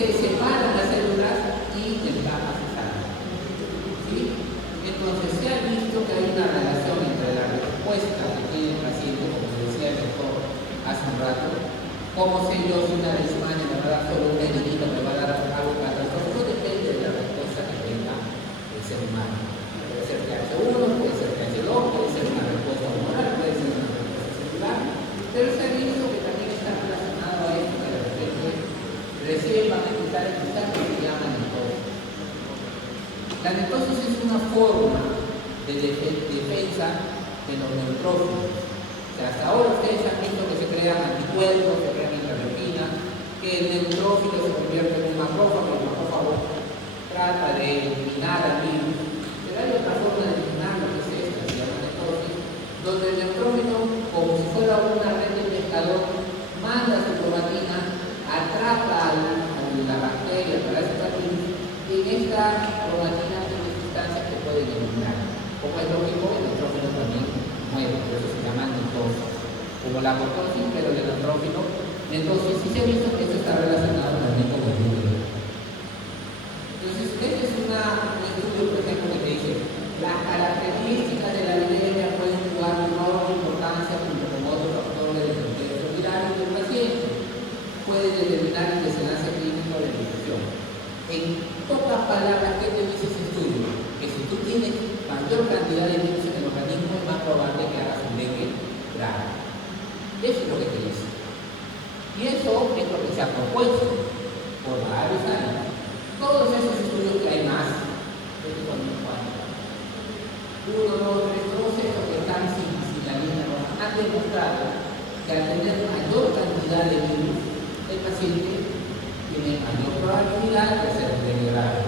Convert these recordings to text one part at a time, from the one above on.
se separan las células y el plasma se sale. ¿Sí? Entonces se ha visto que hay una relación entre la respuesta que tiene el paciente, como decía el doctor hace un rato, como sé yo si una leishmania me va a dar solo una heridita, me va a dar algo catastrófico, eso depende de la respuesta que tenga el ser humano. Puede ser TH1, puede ser TH2, puede ser una respuesta hormonal, puede ser una respuesta celular, pero se ha visto que también está relacionado a esto que de repente recién van a empezar a escuchar lo que se llama netosis. La netosis es una forma de defensa de los neutrófilos. O sea, hasta ahora ustedes han visto que se crean anticuerpos, se crean interleuquinas, que el neutrófilo se convierte en un macrófago, el macrófago trata de eliminar al virus, pero hay otra forma de eliminar lo que es esta, se llama netosis, donde el neutrófilo, como si fuera una red de pescador, manda su cromatina, atrapa a la bacteria, para ese virus, y en esta cromatina tiene sustancias que pueden eliminar. Como es lógico, el neutrófilo también muere, por eso se llama netosis. Como la apoptosis, pero el neutrófilo. Entonces, sí se ha visto que esto está relacionado también con el virus. Entonces, este es un estudio, por ejemplo, que te dice las características de la viremia pueden jugar una enorme importancia junto con otros factores de contexto viral del paciente. Puede determinar el desenlace clínico de la infección. En pocas palabras, ¿qué te dice ese estudio? Que si tú tienes mayor cantidad de virus en el organismo, es más probable que hagas un dengue grave. Eso es lo que te dice. Y eso es lo que se ha propuesto por varios años. Todos esos estudios que hay más, uno, dos, tres, todos esos que están sin la línea roja, han demostrado que al tener mayor cantidad de virus, el paciente tiene mayor probabilidad de ser dengue grave.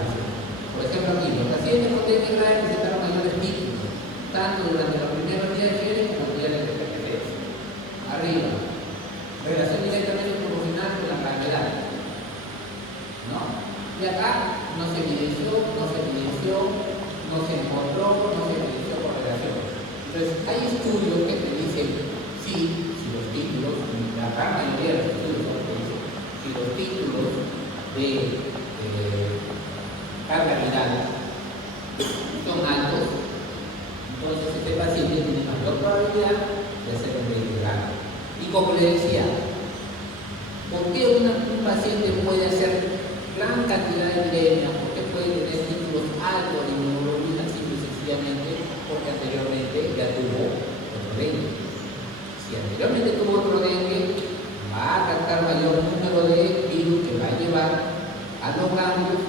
Por ejemplo, aquí, los pacientes con dengue grave presentaron mayores picos, tanto durante los primeros días de fiebre como los días de PPS. Arriba, relación directamente proporcional con la gravedad. ¿No? Y acá no se evidenció, no se encontró, no se evidenció correlación. Entonces, hay estudios que te dicen, sí, si los títulos, la gran mayoría de los estudios, si los títulos de carga viral son altos, entonces este paciente tiene mayor probabilidad de ser grave. Y como le decía, ¿por qué un paciente puede hacer gran cantidad de viremia? ¿Por qué puede tener títulos altos de inmunoglobulina? Simple y sencillamente porque anteriormente ya tuvo otro dengue. Si anteriormente tuvo otro dengue, va a captar mayor número de virus que va a llevar a los ganglios.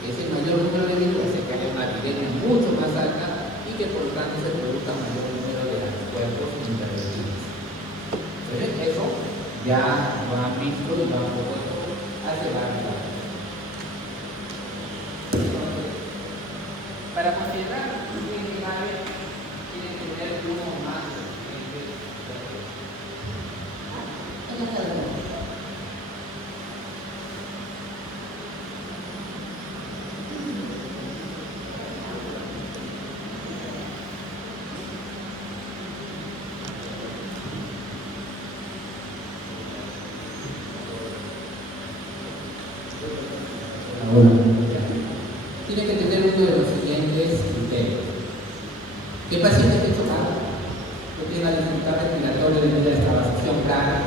Ese mayor número de virus hace que haya una viremia mucho más alta y que por lo tanto se produzca mayor número de anticuerpos interleuquinos. Entonces, eso ya lo han visto y lo han propuesto hace varios años. Para considerar un dengue grave, tiene que tener uno más. Tiene que tener uno de los siguientes criterios. Que el paciente esté chocado, que tenga dificultad respiratoria debido a extravasación clara,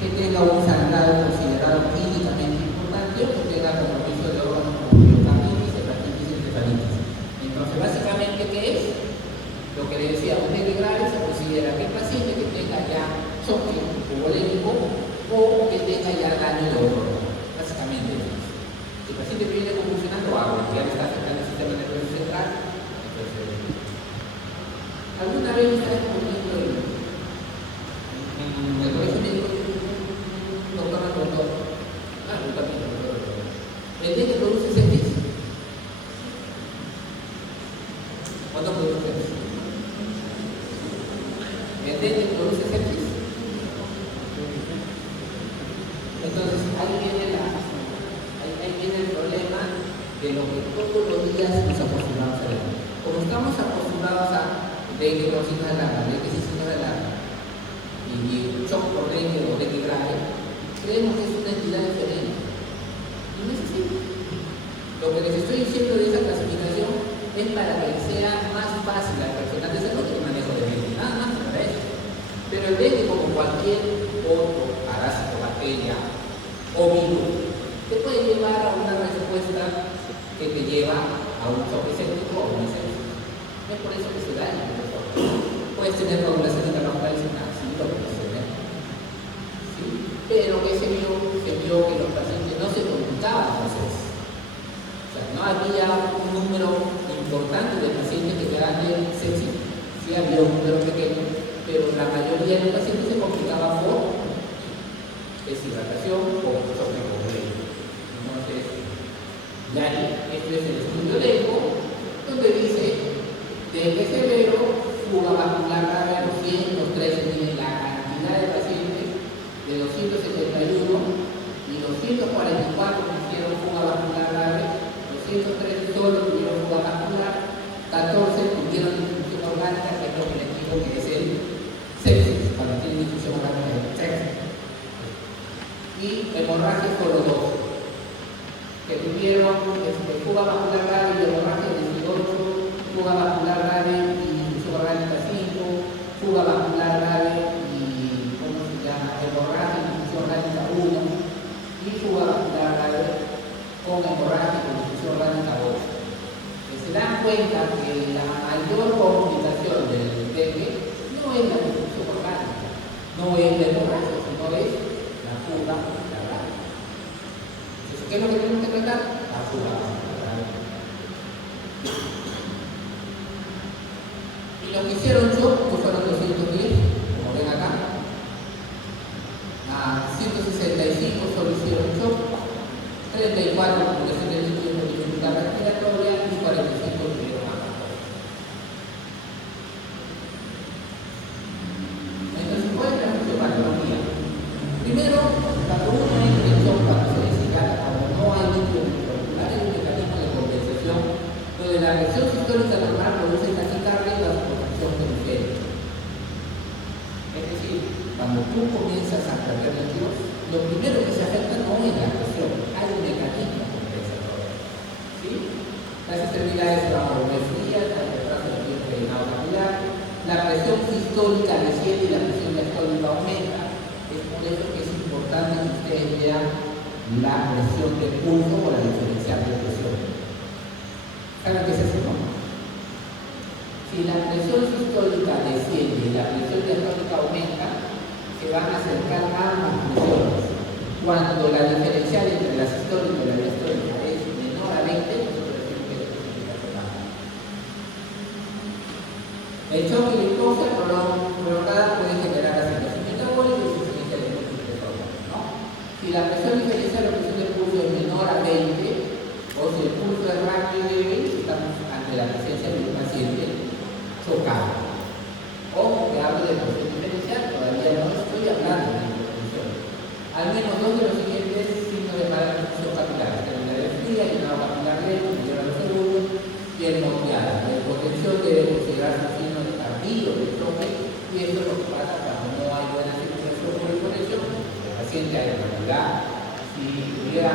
que tenga un sangrado considerado clínicamente importante o que tenga compromiso de órganos como miocarditis, hepatitis, encefalitis. Entonces, básicamente, ¿qué es? Lo que le decía, un dengue grave se considera que el paciente que tenga ya choque hipovolémico o que tenga ya daño de órgano. Básicamente, si el paciente viene convulsionando agua, ya le está afectando el sistema nervioso central, entonces, ¿alguna vez está exponiendo en el colegio médico? Doctor, ¿el dengue produce sepsis? ¿Cuándo produce sepsis? ¿El dengue produce sepsis? Entonces, ahí viene el problema de lo que todos los días nos acostumbramos a ver. Como estamos acostumbrados a dengue por signos de alarma, dengue sin signos de alarma, y shock por dengue o dengue grave, creemos que es una entidad diferente. que les estoy diciendo de esa clasificación es para que sea más fácil al personal de salud el manejo de dengue, nada más para eso. Pero el dengue, como cualquier otro parásito, bacteria o virus, te puede llevar a una respuesta que te lleva a un choque séptico o una sepsis. Es por eso que se daña. Puedes tener coagulación intravascular sí, lo puedes tener. ¿Sí? Pero que se vio que los pacientes no se complicaban con sepsis. O sea, no había un número importante de pacientes que quedaban de sepsis. Sí había un número pequeño, pero la mayoría de los pacientes se complicaban por deshidratación o choque con dengue. Entonces, ya esto es el estudio de ECO, donde dice dengue severo, fuga vascular grave a los 100, los 13 tienen la cantidad de pacientes de 271 y 244 hicieron fuga vascular grave, 213 solo tuvieron fuga vascular, 14 tuvieron difusión orgánica, que es lo que les digo que es el sepsis, cuando tienen difusión orgánica es el sepsis. Y hemorragia solo 2, que tuvieron fuga vascular grave y hemorragia 18, fuga vascular grave y difusión orgánica 5, fuga vascular grave y hemorragia y difusión orgánica 1, y fuga vascular grave con hemorragia y difusión orgánica 8. Que se dan cuenta que la mayor complicación del dengue no es la difusión orgánica, no es la hemorragia, sino es la fuga vascular grave. Entonces, ¿qué es lo que tenemos que tratar? La fuga vascular grave. Y los que hicieron shock, que fueron 210, como ven acá, a 165 solo hicieron shock, 34 populación de líquido con dificultad respiratoria y 45 tuvieron agua. Entonces, ¿cuál es la fisiopatología? Primero, cuando uno entra en shock, cuando se deshidrata, cuando no hay líquido ventricular, hay un mecanismo de compensación donde la presión sistólica normal produce taquicardia y vasoconstricción periférica. Es decir, cuando tú comienzas a perder líquidos, lo primero que se afecta no es la presión, hay un mecanismo compensatorio. ¿Sí? Las extremidades se van a volver frías, hay retraso del tiempo de llenado capilar, la presión sistólica desciende y la presión diastólica aumenta. Es por eso que es importante que ustedes vean la presión del pulso o la diferencial de presión. ¿Saben qué es eso, no? Si la presión sistólica desciende y la presión diastólica aumenta, se van a acercar ambas presiones. Cuando la diferencial entre la sistólica y la diastólica es menor a 20, nosotros decimos que es complicación baja. El choque de glucosa prolongada puede generar aceleración metabólica y suficiencia de múltiples órganos, ¿no? Si la presión diferencial o la presión del pulso es menor a 20, o si el pulso es rápido y débil, estamos ante la presencia de un paciente chocado. Ojo que hablo de presión diferencial, todavía no estoy hablando de hipertensión. Al menos dos de los siguientes signos de paralización capilar: la fría, el llenado capilar lento, que lleva los segundos, y el moteado. La hipotensión debe considerarse un signo de tardío de choque, y esto es lo que pasa cuando no hay buena circulación por hipotensión. El paciente hay irregular. Si tuviera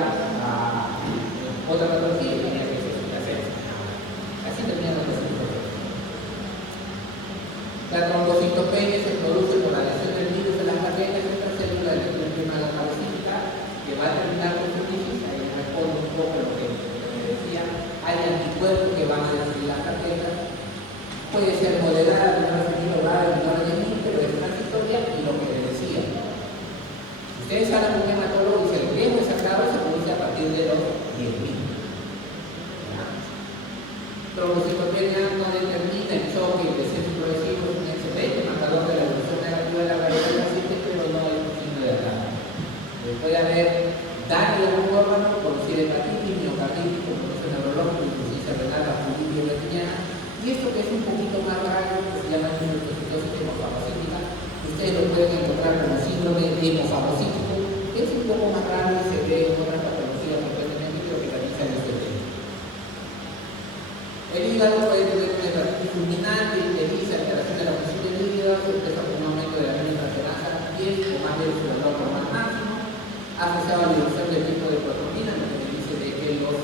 otra patología, tenía que ser una sepsis. Así termina la presión. La trombocitopenia se produce por la lesión del virus de las cadenas extracélulas del sistema de la cabecita, que va a terminar con su crisis. Ahí respondo un poco a lo que me decía. Hay anticuerpos que van a destruir las cadenas. Puede ser moderada, menor a 10.000, grave, menor a 10.000, pero es transitoria, y lo que le decía. Ustedes hablan con un hematólogo y el riesgo desagrado se produce a partir de los 10.000. Trombocitopenia no determina el choque y el descenso progresivo, es un excelente marcador de la evolución negativa de la gravedad del paciente, pero no es un signo de alarma. Puede haber daño de algún órgano, producir hepatitis, miocarditis, compromiso neurológico, insuficiencia renal, vasculitis retiniana, y esto que es un poquito más raro, que se llama hemocitosis hemofagocítica, ustedes lo pueden encontrar como síndrome hemofagocítico, que es un poco más raro y se ve en otras patologías completamente, pero que también se este tema. El hígado puede tener una hepatitis fulminante, ictericia, alteración de la función del hígado, sorpresa por un aumento de la transaminasa 10 o más del ciudadano normal máximo, asociado a la reducción del tipo de proteína, lo que dice de que los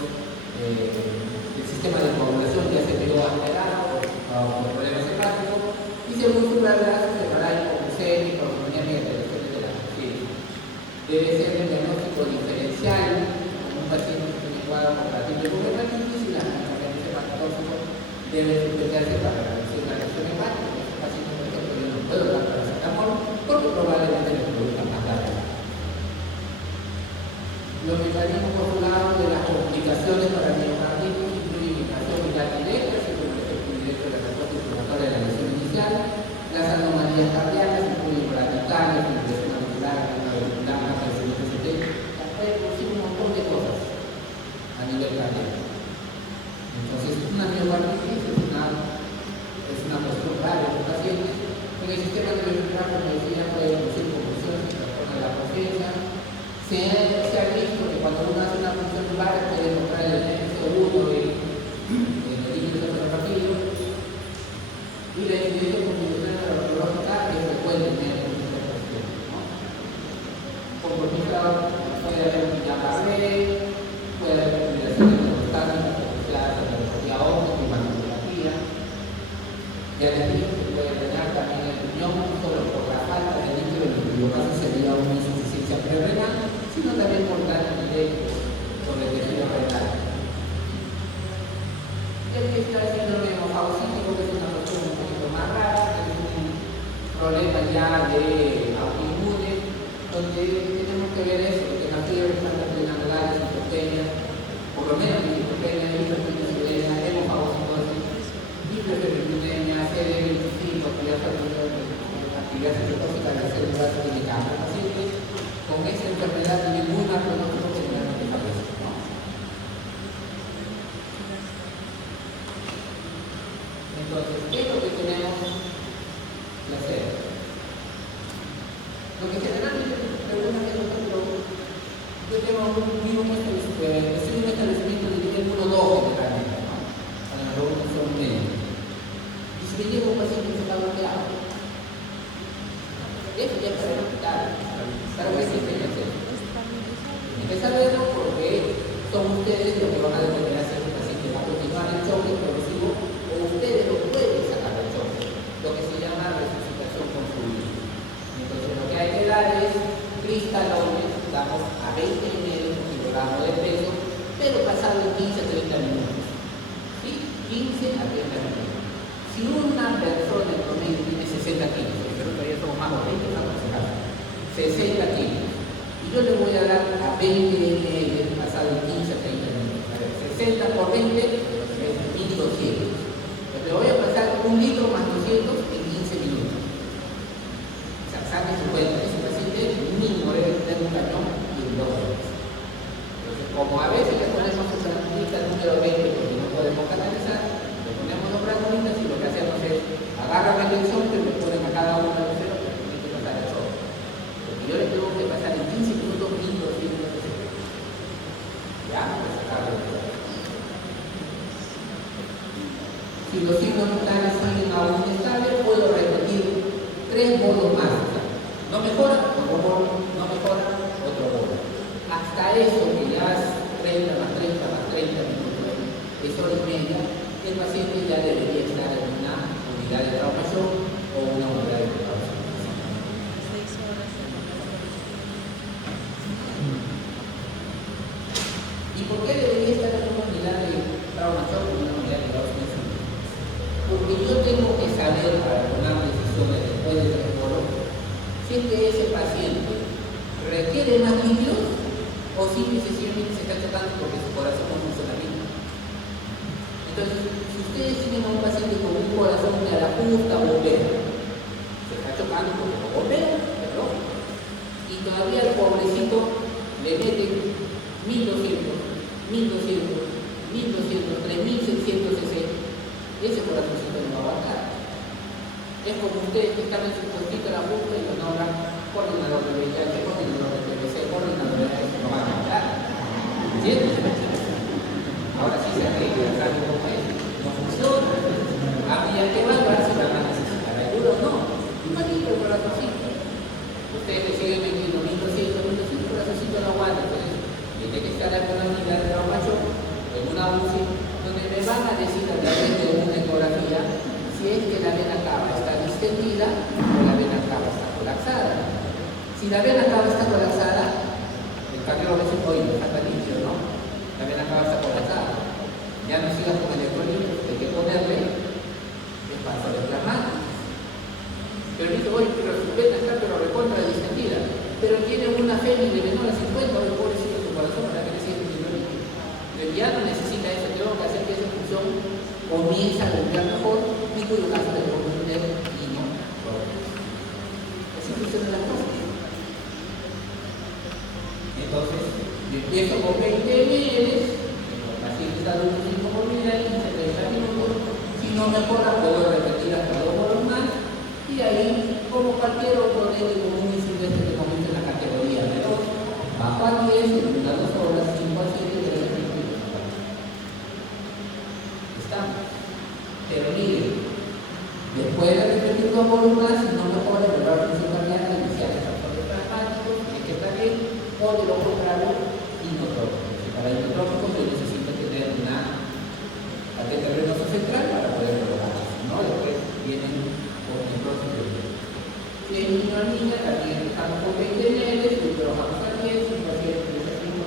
debe suspenderse para reducir la reacción hepática. En este paciente, por ejemplo, yo no puedo dar paracetamol porque probablemente le produzca más daño. Los mecanismos por su lado de las complicaciones para el miocarditis incluyen inflamación viral directa, según el efecto directo de la respuesta inflamatoria de la lesión inicial. Las anomalías cardíacas incluyen bradicardia, fibrilación auricular, ventricular, crecimiento sistémico. Puede producir un montón de cosas a nivel cardíaco. Entonces, una miocarditis es una cuestión grave en los pacientes. En el sistema neuromuscular, como decía, puede producir convulsiones que transforman la conciencia. Se ha visto que cuando uno hace una función lumbar puede encontrar el NF1 en el índice ferrocarpio y la incidencia constitucional neurológica es frecuente en el índice ferrocarpio, ¿no? Compromiso puede haber un Guillain-Barré, puede haber fibrilaciones neurostáticas asociadas a la neuropatía óptica y manipulopatía. Diabetes puede dañar también el riñón, no solo por la falta de líquido, lo que pasa sería una insuficiencia prerrenal, sino también por daño directo sobre el tejido renal. Y aquí está el síndrome hemofagocítico, que es una cuestión un poquito más rara, es un problema ya de autoinmune, donde tenemos que ver eso, que la fiebre, falta de glandulares, neutropenia, por lo menos neutropenia, hipertensión, hemofagocitosis, hiperferritinemia, CD25, actividad citotóxica de las células de cáncer pacientes. Con esta enfermedad tiene muy mal pronóstico generalmente fallece, ¿no? Entonces, ¿qué es lo que tenemos que hacer? Lo que generalmente preguntan es, por ejemplo, yo tengo un establecimiento de nivel 1-2 generalmente, ¿no? Para los alumnos son médicos. Y si me llega un paciente que está bloqueado, eso ya está hospital. Claro que sí, hay que saberlo porque son ustedes los que van a determinar si el paciente va a continuar el choque progresivo o ustedes lo pueden sacar del choque, lo que se llama resucitación con fluido. Entonces lo que hay que dar es cristalones, damos a 20 ml por kilogramo de peso, pero pasado en 15 a 30 minutos. ¿Sí? 15 a 30 minutos. Si una persona en promedio tiene 60 kilos, pero todavía somos más o menos, 60 kilos, y yo le voy a dar a 20 ml pasado de 15 a 30 minutos. A ver, 60 por 20 es 1200. Pues le voy a pasar 1 litro más 200 en 15 minutos. O sea, saque su cuenta, ese paciente mínimo debe tener un cañón y un doble. Entonces, como a veces le ponemos esa lista número 20 porque no podemos canalizar, le ponemos los brazos y lo que hacemos es agarran el tensiómetro y le ponen a cada uno de los ceros para que tiene que pasar el sol. Porque yo le tengo que pasar en 15 minutos 1200 pesos. Ya, pues sacarlo de ahí. Si los signos vitales siguen aún estables, puedo repetir 3 bolos más. No mejora, otro bolo, no mejora, otro bolo. Hasta eso que ya es 30 más 30 más 30 minutos, es hora y media, el paciente ya debería estar en una unidad de trauma shock o una unidad de trauma. ¿Y por qué debería estar en una unidad de trauma shock o una unidad de trauma shock? Porque yo tengo que saber para tomar decisiones después de 3 bolos si es que ese paciente requiere más líquidos o si sencillamente se está chocando porque su corazón no funciona bien. Entonces, si ustedes tienen a un paciente con un corazón que a la justa bombea, se está chocando porque no bombea, es lógico. Y todavía el pobrecito le meten 1200, 1200, 1200, 3600 cc, ese corazoncito no va a aguantar. Es como ustedes que están en su puestito a la justa y lo nombran coordinador de VIH, coordinador de PVC, coordinador de eso, no van a aguantar. ¿Entiendes? Ahora sí se arregla algo como eso. No funciona. Habría que evaluar si van a necesitar ayuda o no. Igualito el corazoncito. Ustedes le siguen vendiendo 1200, el corazoncito no aguanta. Entonces, tiene que estar en una unidad de trauma shock, en una UCI, donde me van a decir a través de una ecografía si es que la vena cava está distendida o la vena cava está colapsada. Si la vena cava está colapsada, el cardiólogo dice, oye, está limpio, ¿no? La vena cava está colapsada. Ya no sigas con el electrolito, hay que ponerle ya no necesita eso, tengo que hacer que esa función comience a golpear mejor, en cuyo caso le debo poner y no. Así funcionan las cosas. Entonces, yo empiezo con 20 ml, el paciente está durante 5 por vida, 15-30 minutos, si no mejora puedo repetir hasta 2 horas más, y ahí, como cualquier otro dengue común y silvestre que comienza en la categoría de 2, bajo a 10, en unas 2 horas, 5 a 7, 3 a 5 minutos. Estamos. Pero miren, después de repetir 2 horas más, si no mejora el valor principal, iniciar el factores pragmáticos, tiene que estar bien, o de lo contrario, inotrópicos. Para inotrópicos yo necesito tener una paquete venosa central para poder colocar. ¿No? Después vienen por ejemplo si es niño o niña, también empezamos con 20 ml, y trabajamos a 10, y paciente de 5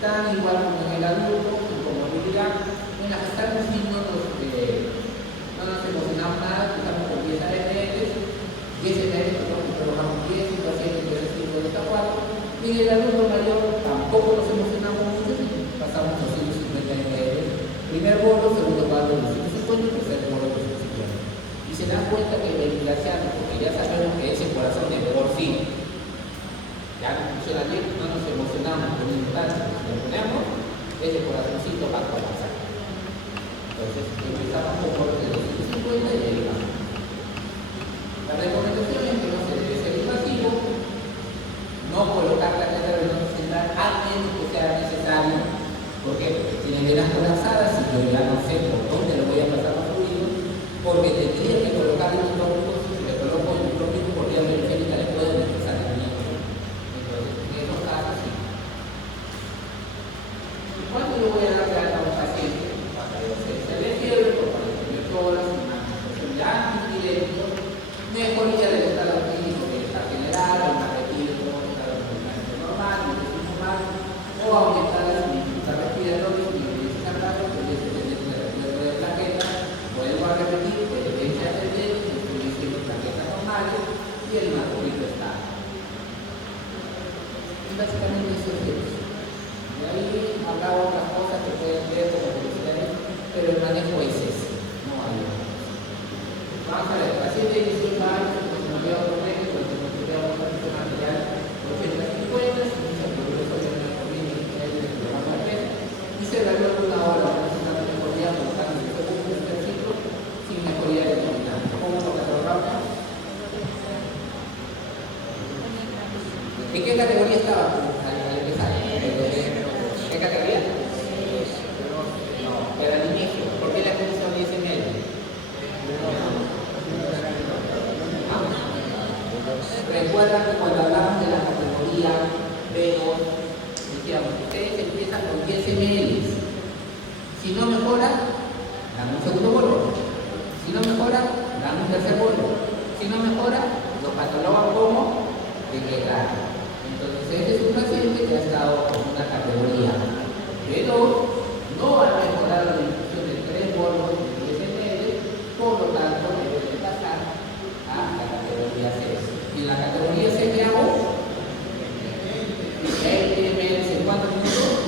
tan igual como en el adulto, con comorbilidad. En la que estamos niños no nos emocionamos nada, empezamos con 10 ml, 10 ml, nosotros trabajamos 10, y paciente de 5 hasta 4. Y en el adulto mayor tampoco nos emocionamos mucho, pasamos a 150 ml. Primer bolo, segundo bolo, 250, tercer bolo, 250. Y se dan cuenta que el ventilaciano, porque ya sabemos que ese corazón es por sí, ya no funciona bien, no nos emocionamos con el importante, si lo ponemos, ese corazoncito va a colapsar. Entonces empezamos con bolos de 250 y ahí vamos. La recomendación es que no se debe ser invasivo, no colocar la caja venosa central a menos que sea necesario. ¿Por qué? Porque tiene venas colapsadas y yo ya no sé por dónde lo voy a pasar los fluidos, porque tendría que colocar el nitrópico, si le coloco el nitrópico por vía periférica le puedo empezar el niño. Entonces, en esos casos sí. ¿Cuándo yo voy a dar de alta a un paciente? Cuando se le fiebre, por cuando horas, una situación ya antidiurético, mejoría del estado clínico que está generado, una retiro, estado normal, normal, o aumentar las dificultades respiratorias y necesitan raro, que es el recuerdo de plaquetas, vuelvo a repetir, tendencia ascendente, estoy diciendo plaquetas normales y el hematocrito está. Y básicamente eso es eso. De ahí hablaba otras cosas que pueden ver como curiosidades, pero el manejo es ese, no hay otro. Vamos a ver, el paciente de 18 años, pues no había otro médico, pues no había otro material, 80-50, se hizo el progreso de la familia y se evaluó en una hora, una mejoría buscando el segundo y tercer ciclo sin mejoría determinada. ¿Cómo lo catalogamos? ¿En qué categoría estaba al empezar? ¿Qué categoría? No, pero al inicio. ¿Por qué la condición 10 ml? Recuerdan que cuando hablamos de la categoría B2, decíamos, ustedes empiezan con 10 ml. Si no mejora, dan un segundo bolo. Si no mejora, dan un tercer bolo. Si no mejora, lo catalogan como degenerado. Entonces, este es un paciente que ha estado con una categoría B2, no ha mejorado la infusión de 3 bolos de 10 ml, por lo tanto, debe de pasar a la categoría C. Y en la categoría C, ¿qué hago? 20 ml en 4 minutos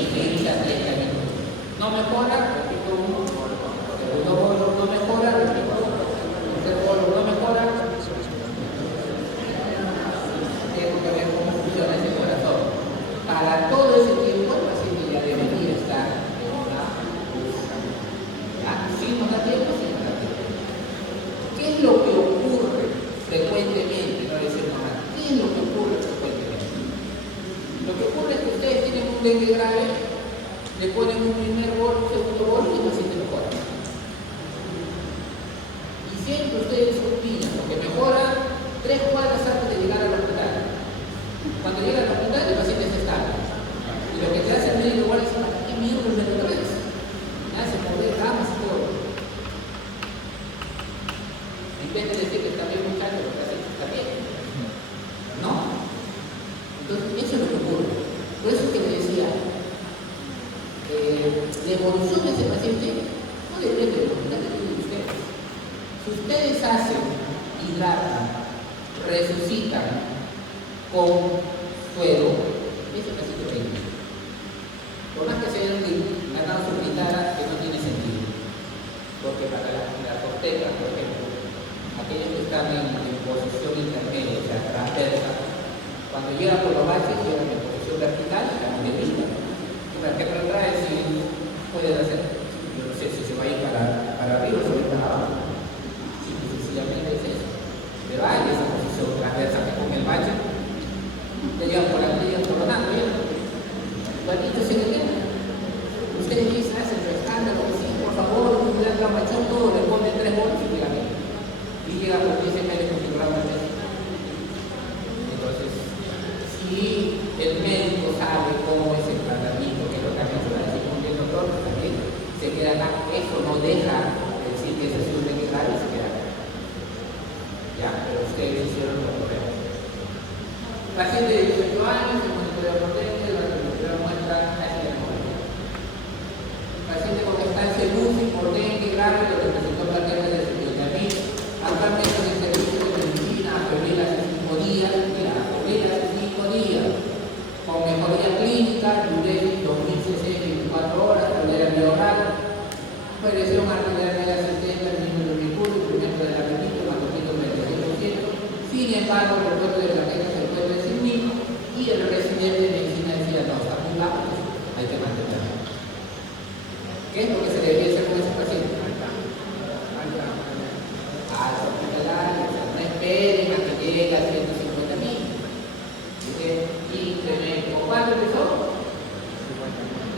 y 30 a 30 minutos. No mejora, repito uno. Segundo bolo no mejora, repito uno. Tercer bolo no mejora. Tengo que ver cómo funciona ese corazón. Para todo ese tiempo, el paciente ya debería estar en una búsqueda. Si no da tiempo, si no da tiempo. ¿Qué es lo que ocurre frecuentemente? No decir nada. ¿Qué es lo que ocurre frecuentemente? Lo que ocurre es que ustedes tienen un dengue grave, le ponen un primer bolo, un segundo bolo y el paciente mejora. Y siempre ustedes opinan, porque mejora 3 cuadras antes de llegar al hospital. Cuando llega al hospital, el paciente se está. Y lo que te hace el médico igual es, ¿qué miedo me lo traes? Me hace mover camas y todo. En vez de decir que está bien muchacho, lo que hace está bien. ¿No? Entonces, eso es lo que ocurre. Por eso es que le decía, la evolución de ese paciente no depende de lo que tienen ustedes. Si ustedes hacen, hidratan, resucitan con suero, ese paciente viene. Por más que igualito se le queda. Ustedes dicen, hacen el escándalo, sí, por favor, un gran camachón, todo, le ponen 3 bonos y llega bien. Y llega por 10 meses con su programa de test. Entonces, si el médico sabe cómo es el tratamiento, que es lo que hacen así como el doctor, también se queda acá. Eso no deja de decir que se sube que raro y se queda acá. Ya, pero ustedes hicieron lo correcto. Paciente de 18 años, se monitoreo potente, la temperatura muestra ácida hemorrágica. Paciente con estancia en UCI por dengue grave, lo que presentó plaquetas de 50.000, actualmente en el servicio de medicina a febril hace 5 días, mira, a febril hace 5 días, con mejoría clínica, diuresis 2060 24 horas, tolera bioral, presión arterial media 70, nivel de mercurio, incremento del apetito, hematocrito 26%. Sin embargo, el reporte de plaquetas se encuentra en 100.000 y el residente de medicina decía, no, está muy bajo, hay que mantenerlo. ¿Qué es lo que se debería hacer con ese paciente? Alto hospitalario, no esperen a que llegue a 150.000. Incremento. ¿Cuánto empezó?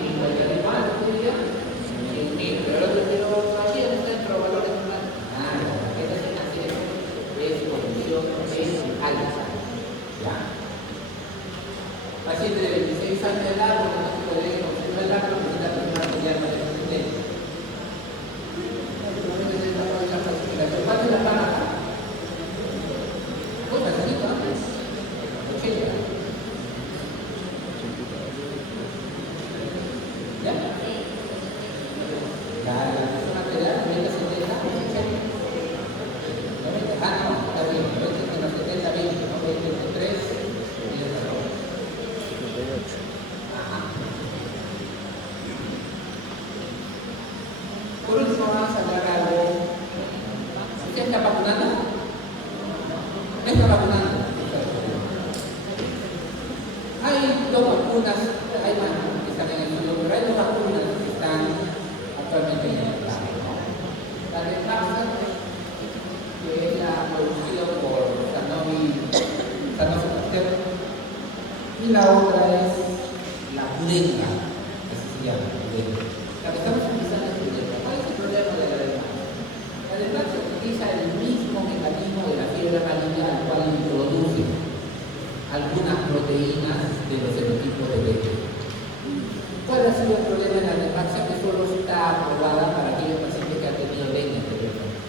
50.000. ¿Cuánto sería? 100.000. Pero todavía no está dentro de valores normales. Nada, esta financiación es condición es alta. Ya. Paciente de 26 años de edad, con diagnóstico de dengue, con de edad, con una persona mundial para el presidente. ¿Cuánto es la paga acá? ¿Cuánto necesito antes? 80. ¿Ya? La persona que da 90, 70, 80. Ah, no, está bien, 70, 20, no 23, 78. Ajá. Por último, vamos a hablar algo. ¿Usted está vacunando? ¿No está vacunando? Hay 2 vacunas, hay más que están en el estudio, pero hay 2 vacunas que están actualmente en el mercado, ¿no? La de Pfizer, que es la producida por Sanofi Pasteur, y la otra es la Qdenga, que se llama Qdenga. La que estamos utilizando es Qdenga. ¿Cuál es el problema de la de Pfizer? La de Pfizer utiliza el mismo mecanismo de la fiebre amarilla al cual introduce algunas proteínas de los serotipos de dengue. ¿Cuál ha sido el problema de la de Pfizer? Que solo está aprobada para aquellos pacientes que han tenido dengue anteriormente.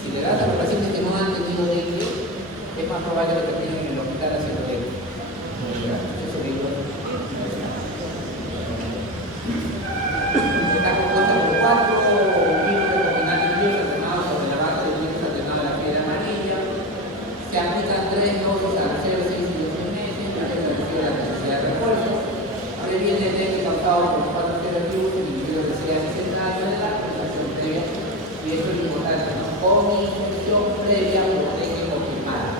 Si le das a los pacientes que no han tenido dengue, es más probable que terminen en el hospital haciendo dengue. Eso digo. Está compuesta por 4 virus recombinantes entrenados sobre la base de virus alternado a la fiebre amarilla. Se aplican 3 dosis a 0, 6 y 12 meses para que reducir la necesidad de refuerzo. Ahora viene el dengue causado por 4 serovirus, individuos de 6 a 60 años de edad, prestación previa, y esto es importante, ¿no? Con infección previa por dengue confirmada.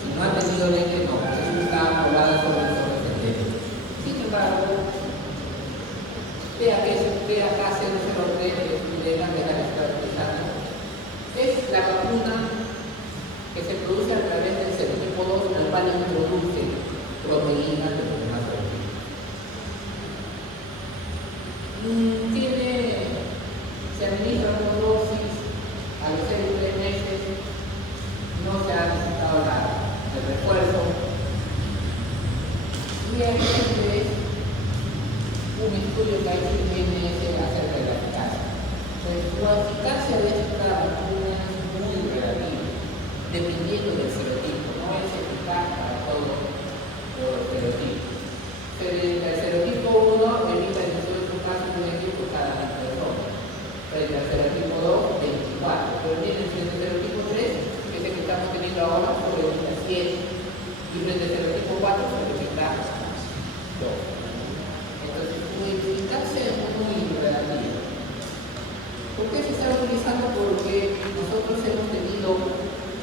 Si no ha tenido dengue, no, eso está aprobado sobre el dengue. Sin embargo, vea acá 003 que dejan de estar utilizando. Es la vacuna que se produce a través del serotipo 2, el cual introduce proteínas de los demás serotipos. Se administra 2 dosis a los 6 y 3 meses, no se ha necesitado el refuerzo. Y este es un estudio que ha hecho el IMS acerca de la eficacia. Entonces, la eficacia de esta vacuna es muy relativa, dependiendo del serotipo, no es eficaz para todos los serotipos. El serotipo 1 evita 18 casos de dengue por cada 100 personas. Frente al serotipo 2, 24. Pero miren, frente al serotipo 3, que es el que estamos teniendo ahora, sobre 7. Y frente al serotipo 4, sobre 2. Entonces, su eficacia es muy relativa. ¿Por qué se está utilizando? Porque nosotros hemos tenido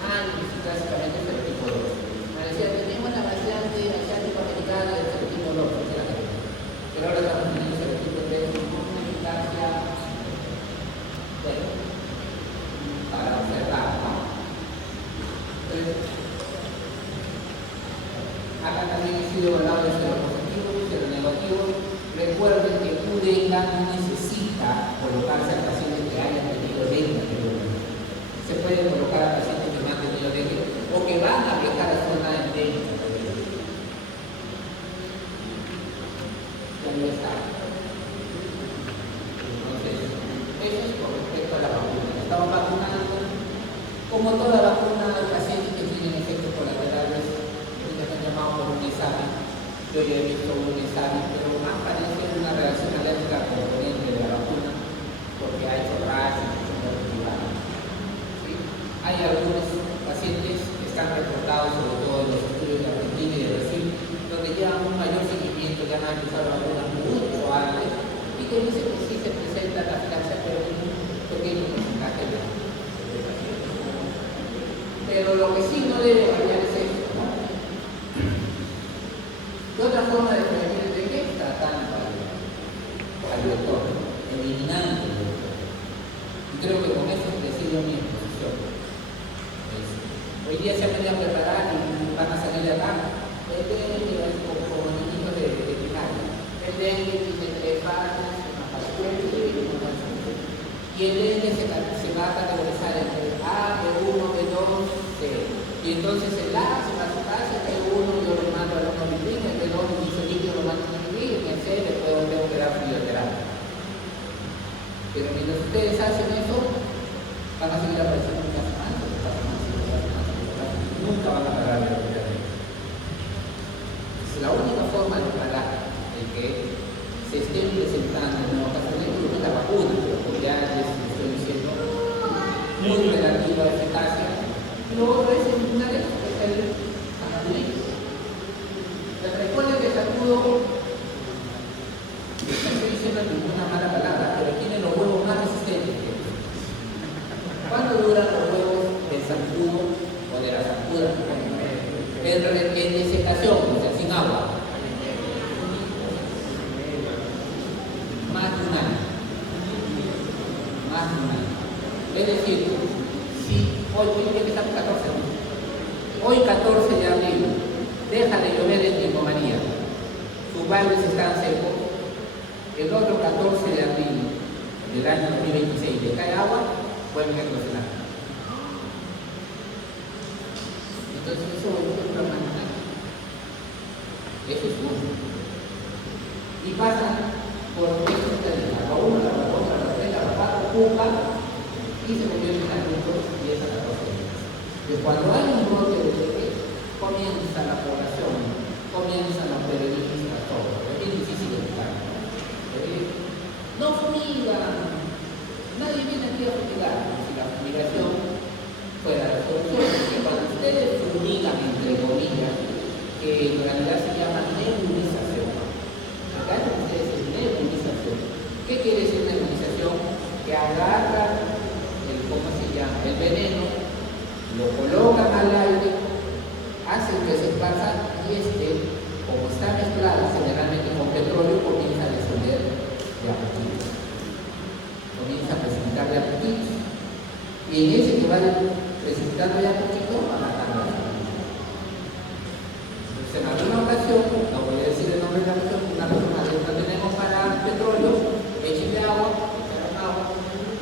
años, básicamente, el serotipo 2. Me decía, tenemos la variante asiático-americana del serotipo 2, pero ahora estamos teniendo el serotipo 3 con una eficacia, bueno, para observar, ¿no? Entonces, acá también he sido evaluado de seropositivos y seronegativo. dengue no necesita colocarse al paciente que haya tenido dengue anteriormente. Se puede colocar a pacientes que no han tenido dengue o que van a viajar a zona de dengue. Ya no está. Entonces, eso es con respecto a la vacuna. Estamos vacunando. Como toda vacuna, hay pacientes que tienen efectos colaterales, que se han llamado por un examen. Yo ya he visto un examen, pero más parece una reacción alérgica componente de la vacuna, porque ha hecho rasgos, ha hecho mortalidad. ¿Sí? Hay algunos pacientes que están reportados, sobre todo en los estudios de Argentina y de Brasil, donde llevan un mayor seguimiento, ya han empezado vacunas mucho antes, y que dicen que sí se presenta la filaxia, pero en un pequeño porcentaje de pacientes. Pero lo que sí no debe variar es esto, ¿no? De otra forma de prevenir el dengue, tratando al vector, eliminando el vector. Y creo que con eso decido mi exposición. Hoy día se han venido a preparar y van a salir de acá. El dengue es como niños de primaria. El dengue tiene 3 fases, una fase fuerte y una fase fuerte. Y el dengue se va a categorizar entre A, B1, B2, C. Y entonces el A se va a su casa, el B1 yo lo mando a los movilín, el B2 me dice líquido lo mando a movilín, y en el C después tengo que dar fisioterapia. Pero mientras ustedes hacen eso, van a seguir apareciendo muchas más, nunca van a parar de recuperar. Es la única forma de parar el que se estén presentando nuevos pacientes, no es la vacuna, pero como ya les estoy diciendo, muy relativa a eficacia. Lo otro es el es el sacudismo. Recuerden que el sacudo, no estoy diciendo ninguna mala palabra, pero tiene los huevos más resistentes. ¿Cuánto duran los huevos del zancudo o de la zancuda? En desecación, o sea, sin agua. Más de un año. Más de un año. Es decir, si hoy estamos 14, hoy 14 de abril, deja de llover en Tincomanía, sus valles están secos, el otro 14 de abril del año 2026 le cae agua, pueden eclosionar. Entonces eso es una manera. Eso es uno. Y pasan por esos términos, la 1, la 2, la 3, la 4, pupa, y se convierten en adultos y es a 14 días. Entonces, cuando hay un brote de dengue, comienza la población, comienzan los prevenistas, todo. Es bien difícil de explicar. No fumigan, nadie viene aquí a fumigar. Si la fumigación fuera la solución, porque cuando ustedes fumigan, entre comillas, que en realidad se llama nebulización. Acá ustedes es nebulización. ¿Qué quiere decir nebulización? Que agarra el veneno, lo colocan al aire, hacen que se esparza y como está mezclado generalmente con petróleo, comienza a descender de a poquito. Comienza a precipitar de a poquito. Y en ese que va precipitando de a poquito, va matando a la familia. Entonces, en alguna ocasión, no voy a decir el nombre de la ocasión, una persona que no tenemos para petróleo, échenle agua, echaron agua,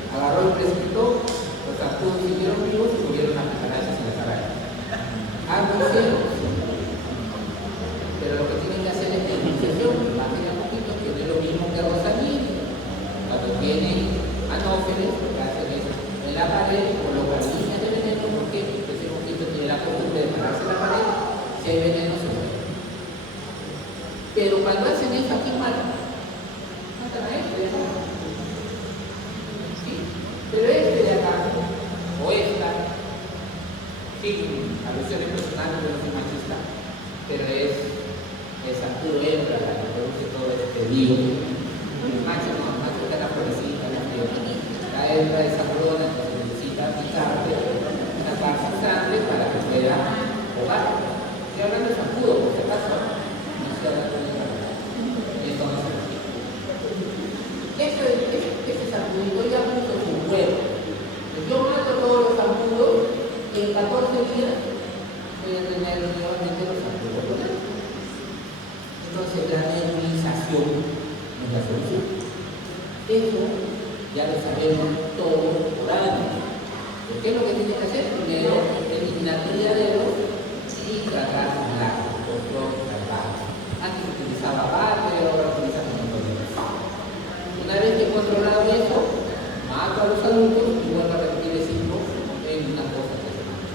agarró y precipitó. Los zancudos siguieron vivos y murieron las cucarachas y las arañas. Algo hicieron. Pero lo que tienen que hacer es nebulización, bajen a poquito, que no es lo mismo que rosamil. Cuando tienen anófeles, lo que hacen es en la pared colocan líneas de veneno, porque ese poquito tiene la costumbre de pararse en la pared, si hay veneno se muere. Pero cuando hacen eso aquí mal, matan a este, ¿no? ¿Sí? Pero este de acá, o esta, sin alusiones personales, yo no soy machista, pero es zancudo hembra la que produce todo este lío. El macho no, el macho está en la florecita, la hembra es zancuda, entonces necesita picarle una parte grande para que pueda jugar. Estoy hablando de zancudo, por si acaso, no estoy hablando de nada. Entonces, este zancudito ya puso su huevo. Yo mato todos los zancudos y en 14 días voy a tener nuevamente los zancudos con él. Entonces la nebulización es la solución. Eso ya lo sabemos todos por años. ¿Qué es lo que tiene que hacer? Primero, eliminar criaderos y tratar con lago, control salvaje. Antes se utilizaba barre, ahora utilizan montones. Una vez que he controlado eso, mato a los adultos y vuelvo a repetir el ciclo en una cosa que se mata.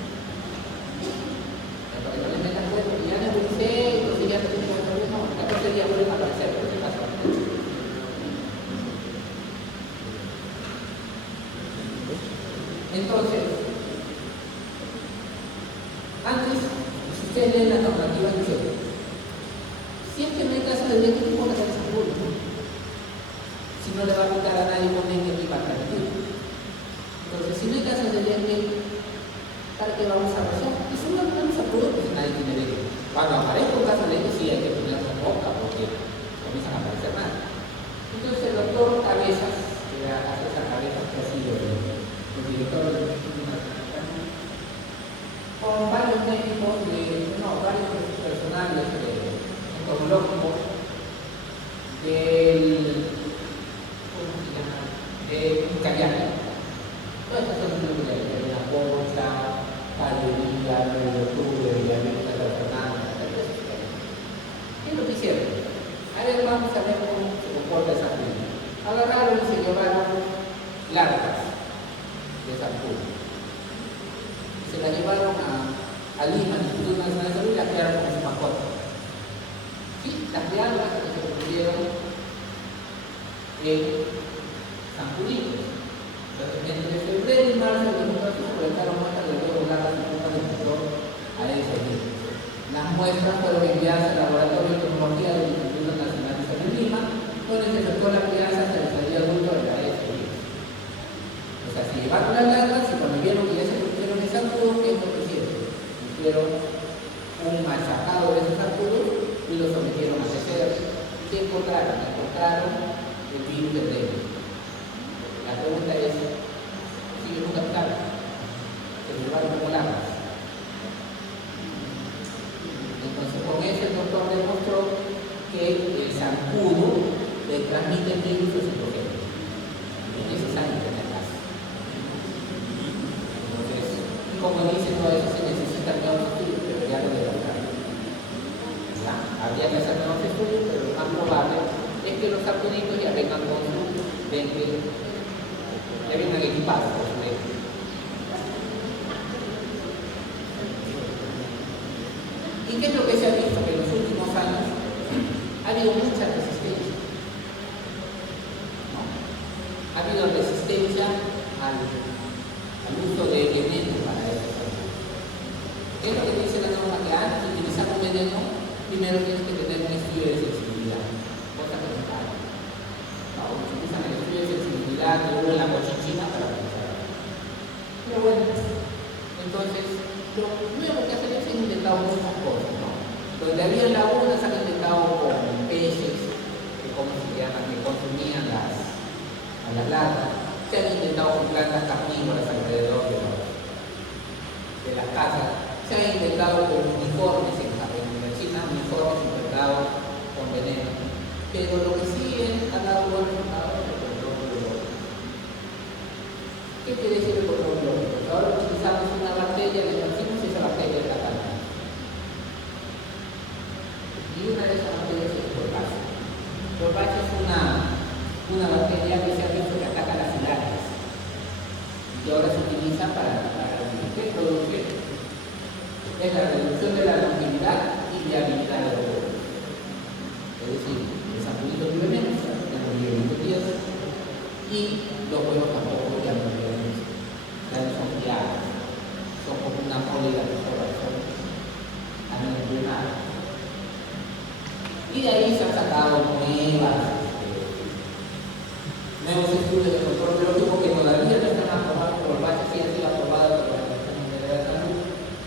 Para que no les metan cuenta, ya no utilicé, entonces ya no tengo problema. 14 días vuelven a aparecer, pero ¿qué pasa? Entonces, antes, si ustedes leen la normativa, dice, si es que no hay caso de dengue, ¿qué importa que se apure? Si no le va a quitar a nadie con dengue ni va a transmitir. Entonces, si no hay casos de dengue, ¿para qué vamos a rezar? Y si no vamos a apure, pues nadie tiene dengue. Cuando aparezca un caso de dengue, sí hay que ponerse en boca, porque comienzan a aparecer más. Entonces, el doctor Cabezas, que era César Cabezas, que ha sido el director del Instituto Nacional, con varios médicos, varios personales entomológicos del, ¿cómo se llama?, de Cayana. Todas estas son los de la bolsa, Caldería, 9 de octubre, Villamenta, la Fernanda, ¿qué es lo que hicieron? A ver, vamos a ver cómo se comporta esa pluma. Agarraron y se llevaron larvas de esa pluma. Se la llevaron a Lima, al Instituto Nacional de Salud, y la crearon como su mascota. Sí, las crearon hasta que se convirtieron en zampulitos. Entre febrero y marzo de 2008 se colectaron muestras de huevos, larvas y puntas de motor a esos niños. Las muestras fueron enviadas al Laboratorio de Entomología del Instituto Nacional de Salud de Lima, donde se efectuó la crianza hasta el estadio adulto de la ASF. O sea, se llevaron las larvas y cuando vieron que ya se convirtieron en zancudos, ¿qué es lo que hicieron? Hicieron un machacado de esos zancudos y los sometieron a crecer. ¿Qué encontraron? Encontraron el virus del dengue. La pregunta es, ¿sigue nunca claro? Se lo llevaron como larvas. Entonces, con eso el doctor demostró que el zancudo le transmite el virus a su progenitor. Es necesario tener caso. Entonces, como dice todo eso, se necesitan nuevos estudios, pero ya lo demostraron. Habría que hacer nuevos estudios, pero lo más probable es que los zancuditos ya vengan con su dengue, ya vengan equipados por su dengue. ¿Y qué es lo que se ha visto? Que en los últimos años ha habido mucha resistencia. ¿No? Ha habido resistencia al uso de veneno para estos animales. ¿Qué es lo que dice la norma? Que antes de utilizar un veneno, primero tienes que tener un estudio de sensibilidad. Cosa que no hay. ¿No? Utilizan el estudio de sensibilidad que hubo en la cochinchina para utilizar. Pero bueno, entonces, lo nuevo que hacen es que han intentado muchas cosas, ¿no? Donde había lagunas han intentado con peces, ¿cómo se llaman?, que consumían a las latas. Se han intentado con plantas carnívoras alrededor de las casas. Se han intentado con uniformes en China, uniformes infectados con veneno. Pero lo que sí ha dado buenos resultados es el control biológico. ¿Qué quiere decir el control biológico? Ahora utilizamos una bacteria, le decimos esa bacteria es la calma. Y una de esas bacterias es Wolbachia. Wolbachia es una bacteria que se ha visto que ataca las hiladas y ahora se utiliza para ¿qué produce? Es la reducción de la longevidad y viabilidad de los huevos. Es decir, los zancuditos viven menos, ya no viven muchos días, y los huevos tampoco ya no viven menos. Ya no son viables, son como una pólida de población a no incluir nada. Y de ahí se han sacado nuevos estudios de control biológico que todavía no están aprobados por Wolbachia, sí han sido aprobados por la Organización Mundial de la Salud,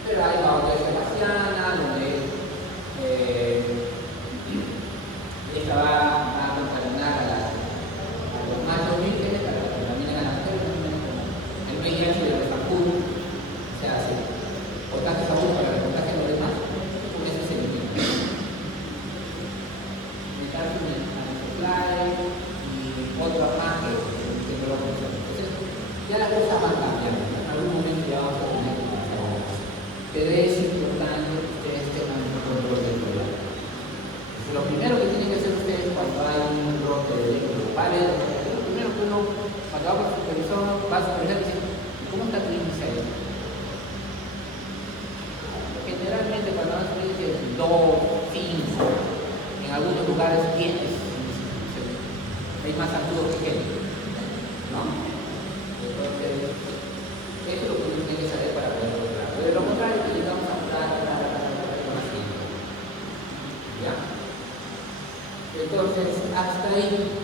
pero hay la otra sebastiana, donde esta va a contaminar a los machos vírgenes para que contaminen a las mujeres. El VIH de los zancudos se hace contagios a uno para que contagien a los demás, porque eso se elimina. Y otra más que no lo conocemos. Entonces, ya la cosa va cambiando. En algún momento ya vamos a tener que pasar a eso. Pero es importante que ustedes tengan un control del problema. Lo primero que tienen que hacer ustedes cuando hay un brote de pares, lo primero que uno, cuando va con su supervisor, va a supervisar y dice, ¿cómo está tu índice ahí? Generalmente cuando van a subir dice 2, 5, en algunos lugares 10, hay más agudo que gente, ¿no? Entonces, eso es lo que uno tiene que saber para poder lograr. Pero de lo contrario, llegamos a más tiempo. ¿Ya? Entonces, hasta ahí